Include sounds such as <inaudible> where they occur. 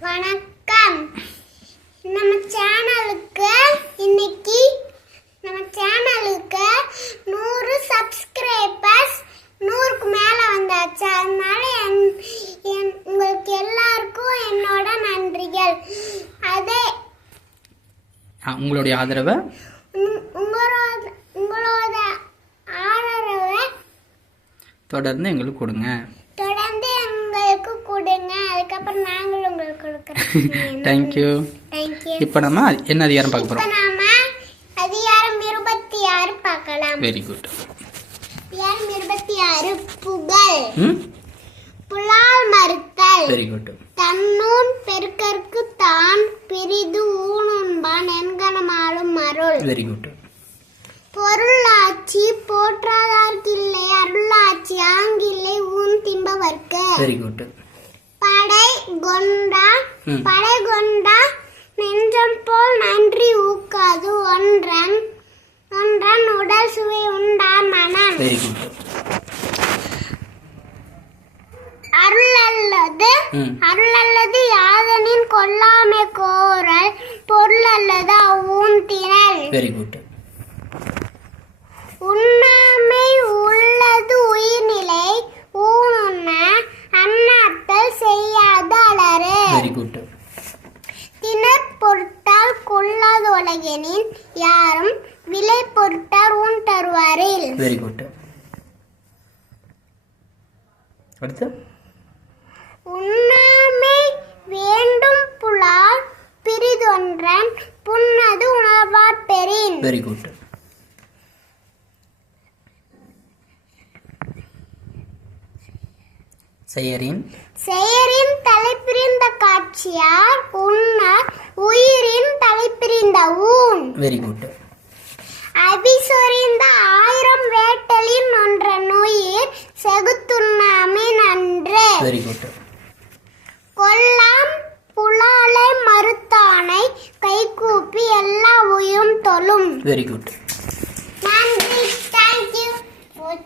வணக்கம். நம்ம சேனலுக்கு இன்னைக்கு நம்ம சேனலுக்கு நூறு சப்ஸ்கிரைபர்ஸ் நூறுக்கு மேலே வந்தாச்சு. அதனால என் உங்களுக்கு எல்லாருக்கும் என்னோட நன்றிகள். அதே உங்களுடைய ஆதரவை உங்- உங்களோட உங்களோட ஆதரவை தொடர்ந்து எங்களுக்கு கொடுங்க. கொடுங்க அதுக்கப்புறம் நாங்களும் உங்களுக்கு கொடுக்குறோம். தேங்க்யூ <laughs> தேங்க்யூ இப்போ நம்ம என்ன அதிகாரம் பார்க்க போகிறோம் நாம அதிகாரம் இருபத்தி ஆறு பார்க்கலாம். வெரி குட் அதிகாரம் இருபத்தி ஆறு புகழ். புலால் மறுத்தல். வெரி குட் தன்னூன் பெருக்கற்கு தான் பிரிது ஊனுண்பான் என்கணமாலும் அருள். வெரி குட் பொருளாட்சி போற்றாதார்க்கில்லை அருளாட்சி ஆங்கில்லை ஊன் திம்பவர்க்கு. வெரி குட் கொண்டா. படை கொண்டா நெஞ்சம் போல் நன்றி ஊக்காது. ஒன்றன் ஒன்றன் உடல் சுவை உண்டான் மனம் அருள் அல்லது அருள் அல்லது யாதனின் கொல்லாமை கோரல் பொருள் அல்லது அவ்வூன் திரள். வெரி குட் யாரும் விலை பொருட்டால் ஊன் தருவாரில் வெரி குட் அடுத்து? உண்ணாமை வேண்டும் புலால் பிரிதொன்றன் புன்னது உணர்வார் பெறின். வெரி குட் செயரின் செயரின் தலைப்பிரிந்த காட்சியார் ஊன் வெரி குட் அபிசொரிந்த ஆயிரம் வேட்டலின் ஒன்ற நுயிர் செகுத்துண்ணாமை நன்று. வெரி குட் கொல்லாம் புலாலை மறுத்தானை கைகூப்பி எல்லா உயும் தொழும். Very good